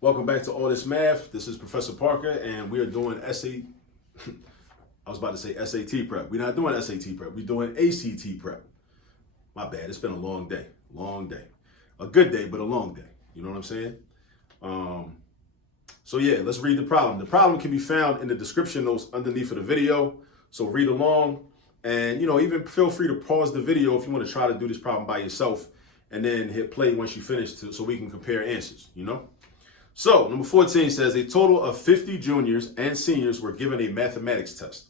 Welcome back to All This Math. This is Professor Parker, and we are doing I was about to say SAT prep. We're not doing SAT prep. We're doing ACT prep. My bad. It's been a long day. A good day, but a long day. You know what I'm saying? So yeah, let's read the problem. The problem can be found in the description notes underneath of the video. So read along, and even feel free to pause the video if you want to try to do this problem by yourself, and then hit play once you finish so we can compare answers. So, number 14 says a total of 50 juniors and seniors were given a mathematics test.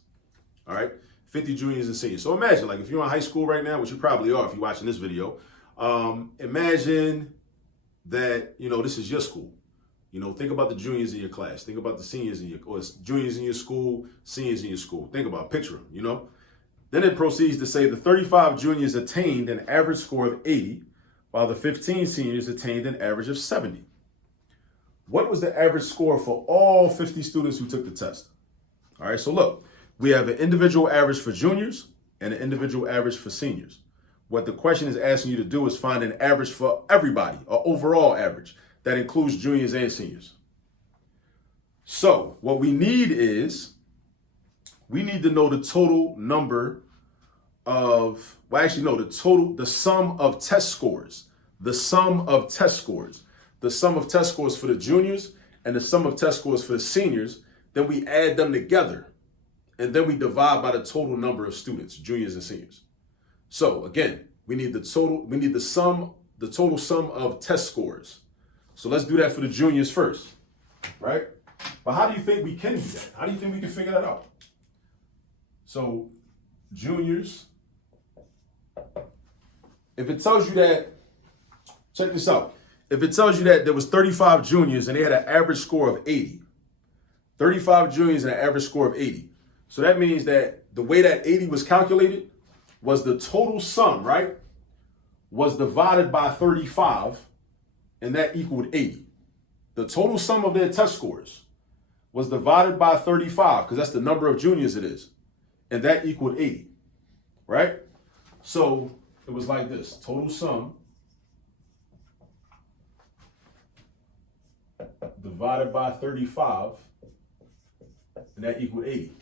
All right, 50 juniors and seniors. So imagine, like, if you're in high school right now, which you probably are if you're watching this video, imagine that, this is your school. Think about the juniors in your class. Think about the seniors or juniors in your school, seniors in your school. Think about, picture them, Then it proceeds to say the 35 juniors attained an average score of 80, while the 15 seniors attained an average of 70. What was the average score for all 50 students who took the test? All right, so look, we have an individual average for juniors and an individual average for seniors. What the question is asking you to do is find an average for everybody, an overall average that includes juniors and seniors. So what we need is, we need to know the total number of, the sum of test scores. The sum of test scores. The sum of test scores for the juniors and the sum of test scores for the seniors, then we add them together. And then we divide by the total number of students, juniors and seniors. So again, we need the total sum of test scores. So let's do that for the juniors first, right? But how do you think we can do that? How do you think we can figure that out? So juniors, if it tells you that, check this out. If it tells you that there was 35 juniors and they had an average score of 80, 35 juniors and an average score of 80. So that means that the way that 80 was calculated was the total sum, right, was divided by 35, and that equaled 80. The total sum of their test scores was divided by 35, because that's the number of juniors it is, and that equaled 80, right? So it was like this, total sum divided by 35, and that equaled 80.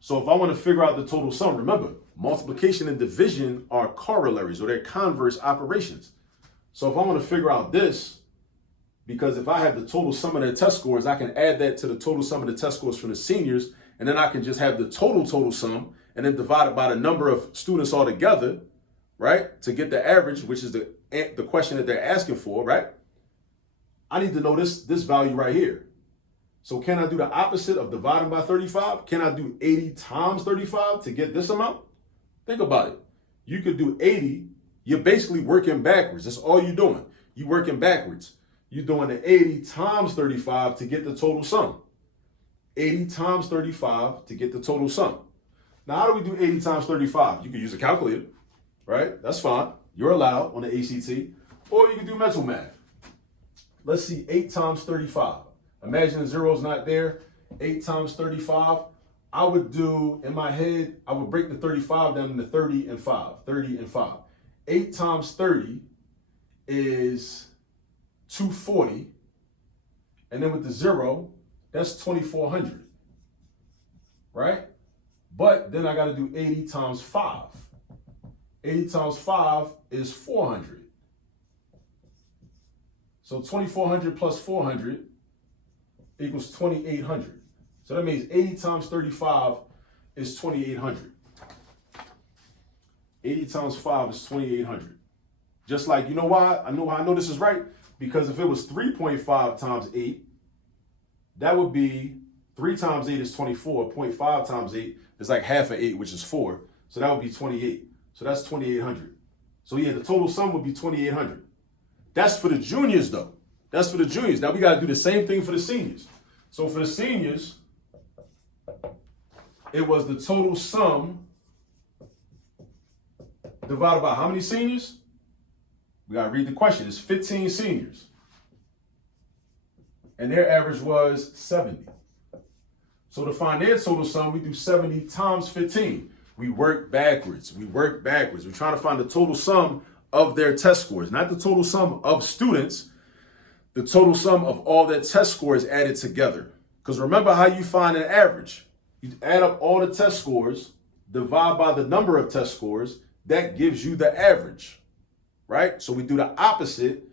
So if I want to figure out the total sum, remember, multiplication and division are corollaries, or they're converse operations. So if I want to figure out this, because if I have the total sum of their test scores, I can add that to the total sum of the test scores from the seniors, and then I can just have the total sum, and then divide it by the number of students altogether, right, to get the average, which is the question that they're asking for, right? I need to know this value right here. So can I do the opposite of dividing by 35? Can I do 80 times 35 to get this amount? Think about it. You could do 80. You're basically working backwards. That's all you're doing. You're working backwards. You're doing the 80 times 35 to get the total sum. 80 times 35 to get the total sum. Now, how do we do 80 times 35? You can use a calculator, right? That's fine. You're allowed on the ACT. Or you can do mental math. Let's see, 8 times 35. Imagine the zero's not there. 8 times 35. I would do, in my head, I would break the 35 down into 30 and 5. 30 and 5. 8 times 30 is 240. And then with the 0, that's 2,400. Right? But then I got to do 80 times 5. 80 times 5 is 400. So 2,400 plus 400 equals 2,800. So that means 80 times 35 is 2,800. 80 times 5 is 2,800. Just like, you know why? I know this is right. Because if it was 3.5 times 8, that would be 3 times 8 is 24. 0.5 times 8 is like half of 8, which is 4. So that would be 28. So that's 2,800. So yeah, the total sum would be 2,800. That's for the juniors, though. That's for the juniors. Now we got to do the same thing for the seniors. So for the seniors, it was the total sum divided by how many seniors? We got to read the question. It's 15 seniors. And their average was 70. So to find their total sum, we do 70 times 15. We work backwards. We're trying to find the total sum of their test scores, not the total sum of students, the total sum of all their test scores added together. Because remember how you find an average. You add up all the test scores, divide by the number of test scores, that gives you the average, right? So we do the opposite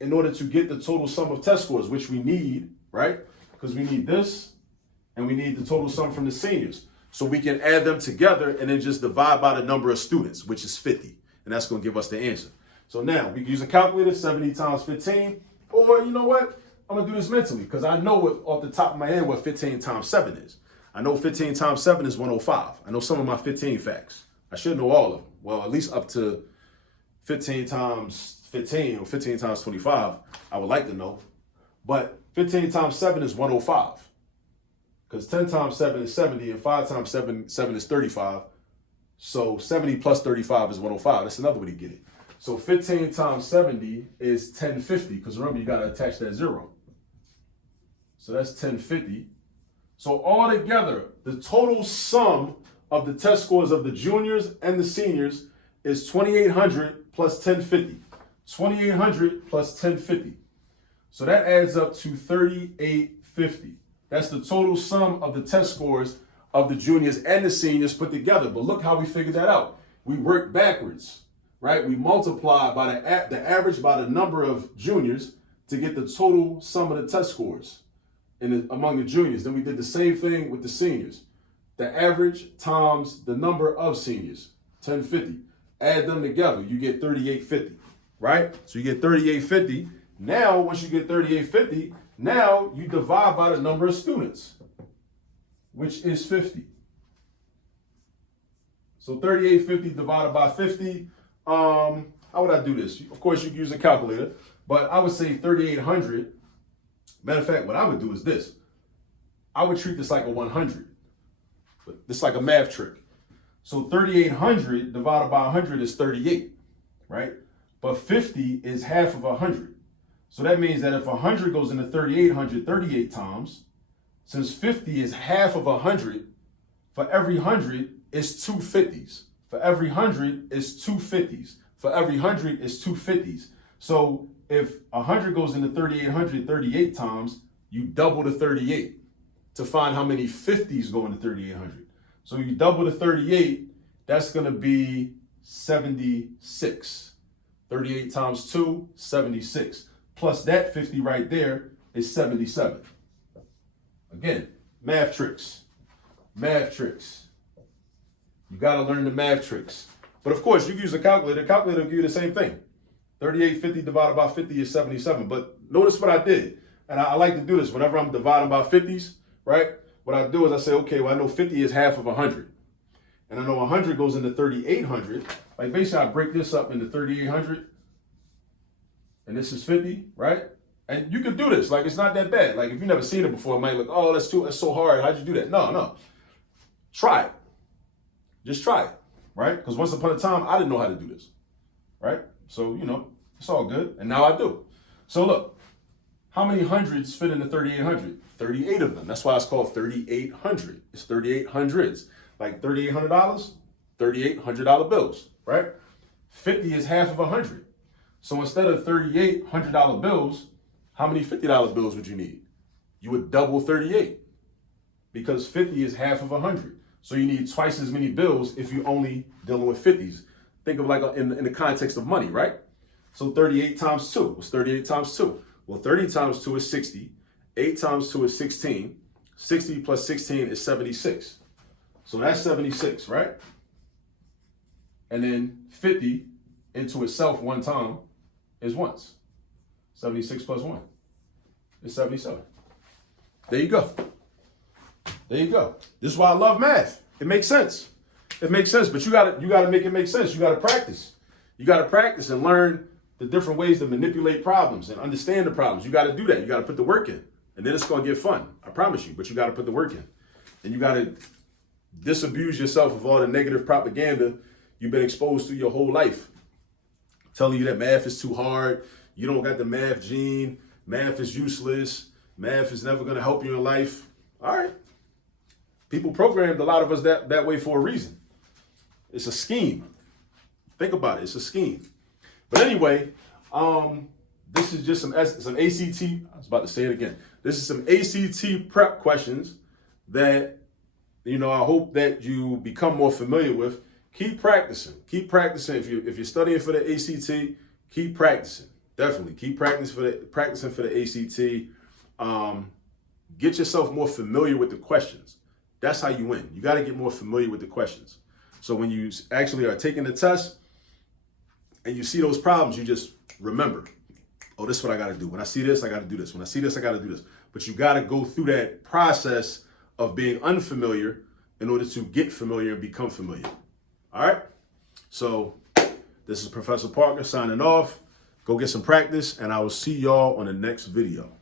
in order to get the total sum of test scores, which we need, right? Because we need this, and we need the total sum from the seniors. So we can add them together and then just divide by the number of students, which is 50. And that's going to give us the answer. So now we can use a calculator, 70 times 15. Or you know what? I'm going to do this mentally because I know off the top of my head what 15 times 7 is. I know 15 times 7 is 105. I know some of my 15 facts. I should know all of them. Well, at least up to 15 times 15 or 15 times 25, I would like to know. But 15 times 7 is 105. Because 10 times 7 is 70 and 5 times 7 is 35. So 70 plus 35 is 105. That's another way to get it. So 15 times 70 is 1050, because remember, you got to attach that 0. So that's 1050. So altogether, the total sum of the test scores of the juniors and the seniors is 2,800 plus 1050. 2,800 plus 1050. So that adds up to 3,850. That's the total sum of the test scores of the juniors and the seniors put together. But look how we figured that out. We worked backwards. Right? We multiply by the average by the number of juniors to get the total sum of the test scores among the juniors. Then we did the same thing with the seniors. The average times the number of seniors, 1050. Add them together, you get 3,850, right? So you get 3,850. Now, once you get 3,850, now you divide by the number of students, which is 50. So 3,850 divided by 50. How would I do this? Of course, you can use a calculator, but I would say 3,800. Matter of fact, what I would do is this. I would treat this like a 100. But this is like a math trick. So 3,800 divided by 100 is 38, right? But 50 is half of 100. So that means that if 100 goes into 3,800 38 times, since 50 is half of 100, for every 100 is 2 50s. For every 100 is 2 50s. For every 100 is 2 50s. So if 100 goes into 3,800 38 times, you double the 38 to find how many 50s go into 3,800. So you double the 38, that's going to be 76. 38 times 2, 76. Plus that 50 right there is 77. Again, math tricks. Math tricks. You got to learn the math tricks. But of course, you can use a calculator. The calculator will give you the same thing. 3,850 divided by 50 is 77. But notice what I did. And I like to do this whenever I'm dividing by 50s, right? What I do is I say, okay, well, I know 50 is half of 100. And I know 100 goes into 3,800. Like basically, I break this up into 3,800. And this is 50, right? And you can do this. Like, it's not that bad. Like, if you've never seen it before, it might look, oh, that's so hard. How'd you do that? No. Try it. Just try it, right? Because once upon a time, I didn't know how to do this, right? So, it's all good. And now I do. So look, how many hundreds fit into 3,800? 38 of them. That's why it's called 3,800. It's 3,800s. Like $3,800, $3,800 bills, right? 50 is half of 100. So instead of $3,800 bills, how many $50 bills would you need? You would double 38 because 50 is half of 100. So you need twice as many bills if you're only dealing with 50s. Think of like in the context of money, right? So 38 times 2. What's 38 times 2? Well, 30 times 2 is 60. 8 times 2 is 16. 60 plus 16 is 76. So that's 76, right? And then 50 into itself one time is once. 76 plus 1 is 77. There you go. There you go. This is why I love math. It makes sense. It makes sense, but you gotta make it make sense. You gotta practice. You gotta practice and learn the different ways to manipulate problems and understand the problems. You gotta do that. You gotta put the work in. And then it's gonna get fun. I promise you, but you gotta put the work in. And you gotta disabuse yourself of all the negative propaganda you've been exposed to your whole life. Telling you that math is too hard. You don't got the math gene. Math is useless. Math is never gonna help you in life. All right. People programmed a lot of us that way for a reason. It's a scheme. Think about it. It's a scheme. But anyway, this is just some ACT. I was about to say it again. This is some ACT prep questions that, you know, I hope that you become more familiar with. Keep practicing. Keep practicing. If you're studying for the ACT, keep practicing. Definitely keep practicing for the ACT. Get yourself more familiar with the questions. That's how you win. You got to get more familiar with the questions. So when you actually are taking the test and you see those problems, you just remember, oh, this is what I got to do. When I see this, I got to do this. When I see this, I got to do this. But you got to go through that process of being unfamiliar in order to get familiar and become familiar. All right. So this is Professor Parker signing off. Go get some practice, and I will see y'all on the next video.